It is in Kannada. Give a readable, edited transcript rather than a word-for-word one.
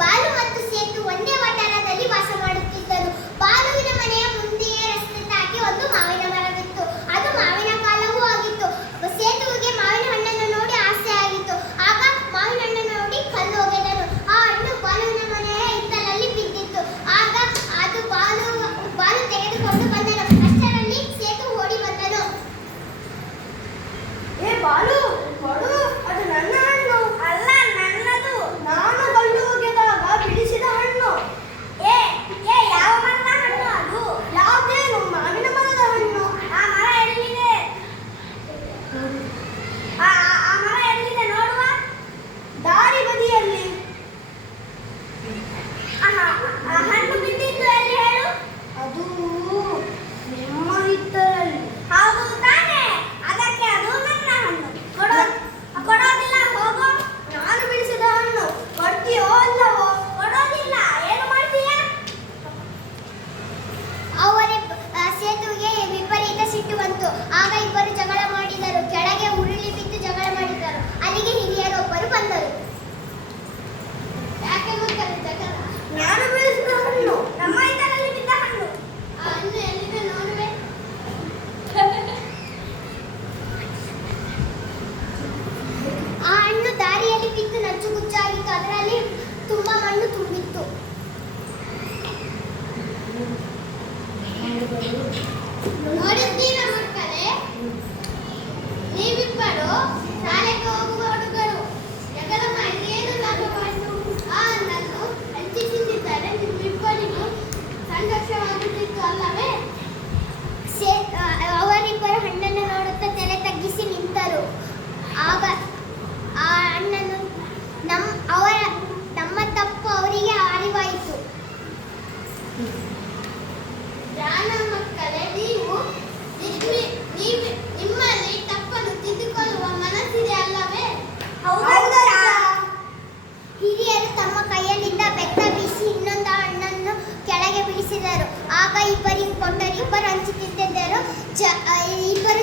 ಬಾಲು ಮತ್ತು ಸೇತು ಒಂದೇ ವಠಾರದಲ್ಲಿ ವಾಸ ಮಾಡುತ್ತಿದ್ದರು. ಬಾಲುವಿನ ಮನೆಯ ಮುಂದೆಯೇ ರಸ್ತೆ ತಾಕಿ ಒಂದು ಮಾವಿನ ಮರವಿತ್ತು. ಅದು ಮಾವಿನ ಕಾಲವೂ ಆಗಿತ್ತು. ಸೇತುವಿಗೆ ಮಾವಿನ ಹಣ್ಣನ್ನು ನೋಡಿ ಆಸೆ ಆಗಿತ್ತು. ಆಗ ಮಾವಿನ ಹಣ್ಣನ್ನು ನೋಡಿ ಕಲ್ಲು ಒಗೆದನು. ಆ ಹಣ್ಣು ಬಾಲುವಿನ ಮನೆಯ ಹಿತ್ತಲಲ್ಲಿ ಬಿದ್ದಿತ್ತು. ಆಗ ಅದು ಬಾಲು ತೆಗೆದುಕೊಂಡು ಬಂದನು. ಅಷ್ಟರಲ್ಲಿ ಸೇತು ಓಡಿ ಬಂದನು. ಏ ಬಾಲು, ಕೊಡು, ಅದು ನನ್ನ ಹಣ್ಣು. ಅಲ್ಲ, ನನ್ನದು. ನಾನು ಕಲ್ಲು ಒಗೆದಾಗ ಬಿಡಿಸಿದ ಹಣ್ಣು. ಏ ಯಾವ ಮರದ ಹಣ್ಣು ಅದು? ಯಾವುದೇನು ಮಾವಿನ ಮರದ ಹಣ್ಣು. ಆ ಮರ ಎಲ್ಲಿದೆ? ಆ ಮರ ಎಲ್ಲಿದೆ ನೋಡುವ. ದಾರಿ ಬದಿಯಲ್ಲಿ. ಆ ಹಣ್ಣು ಬಿದ್ದಿದ್ದು ಎಲ್ಲಿ ಹೇಳು? ಅದು ನಿಮ್ಮ ಹಿತ್ತಲಲ್ಲಿ. ಹೌದು ತಾನೇ, ಅದಕ್ಕೆ ಅದು ನನ್ನ ಹಣ್ಣು. ಕೊಡೋದಿಲ್ಲ, ಹೋಗು. ನಾನು ಬಿಡಿಸಿದ ಹಣ್ಣು. ಕೊಡ್ತೀಯೋ ಅಲ್ಲವೋ? ಕೊಡೋದಿಲ್ಲ. ಏನು ಮಾಡ್ತೀಯ? ಸೇತುವಿಗೆ ವಿಪರೀತ ಸಿಟ್ಟು ಬಂತು. ಆಗ ಇಬ್ಬರು ಜಗಳ ಮಾಡಿದರು. ಕೆಳಗೆ ಉರುಳಿ ಬಿದ್ದು ಜಗಳ ಮಾಡಿದರು. ಅಲ್ಲಿಗೆ ಹಿರಿಯರೊಬ್ಬರು ಬಂದರು. ಯಾಕೆ ಗೊತ್ತಲ್ಲ ಜಗಳ? ನಾನು ಬಿಡಿಸಿದ ಹಣ್ಣು. ನಮ್ಮ ಇದರಲ್ಲಿ ಬಿದ್ದ ಹಣ್ಣು. ಆ ಹಣ್ಣು ಎಲ್ಲಿದೆ ನೋಡುವೆ. ಆ ಹಣ್ಣು ದಾರಿಯಲ್ಲಿ ಬಿದ್ದು ನಚ್ಚುಗುಚ್ಚಾಗಿತ್ತು. ಅದರಲ್ಲಿ ತುಂಬಾ ಮಣ್ಣು ತುಂಬಿತ್ತು. ನೋಡಿದ್ದೀರಾ ಮಕ್ಕಳೇ, ನೀವಿಬ್ಬರು ಶಾಲೆಗೆ ಹೋಗುವ ಹುಡುಗರು ಜಗಳ ಮಾಡಿ ಏನು ಲಾಭ ಬಂತು? ಆ ಹಣ್ಣನ್ನು ಹಂಚಿ ತಿಂದಿದ್ದರೆ ನಿಮ್ಮಿಬ್ಬರಿಗೂ ಸಂಘರ್ಷವಾಗುತ್ತಿತ್ತು ಅಲ್ಲವೇ? ಅವರಿಬ್ಬರು ಹಣ್ಣನ್ನು ನೋಡುತ್ತಾ ತಲೆ ತಗ್ಗಿಸಿ ನಿಂತರು. ಆಗ ಆ ಹಣ್ಣನ್ನು ನಮ್ಮ ತಪ್ಪು ಅವರಿಗೆ ಅರಿವಾಯಿತು. ಜಾಣ ಮಕ್ಕಳೇ, ನಿಮ್ಮಲ್ಲಿ ತಪ್ಪನ್ನು ತಿದ್ದುಕೊಳ್ಳುವ ಮನಸ್ಸಿದೆ ಅಲ್ಲವೇ? ಹೌದಾ? ಹಿರಿಯರು ತಮ್ಮ ಕೈಯಲ್ಲಿದ್ದ ಬೆತ್ತ ಬೀಸಿ ಇನ್ನೊಂದು ಹಣ್ಣನ್ನು ಕೆಳಗೆ ಬೀಳಿಸಿದರು. ಆಗ ಇಬ್ಬರಿಗೆ ಕೊಟ್ಟರು. ಇಬ್ಬರು ಹಂಚಿ ತಿಂದಿದ್ದರು. ಇಬ್ಬರು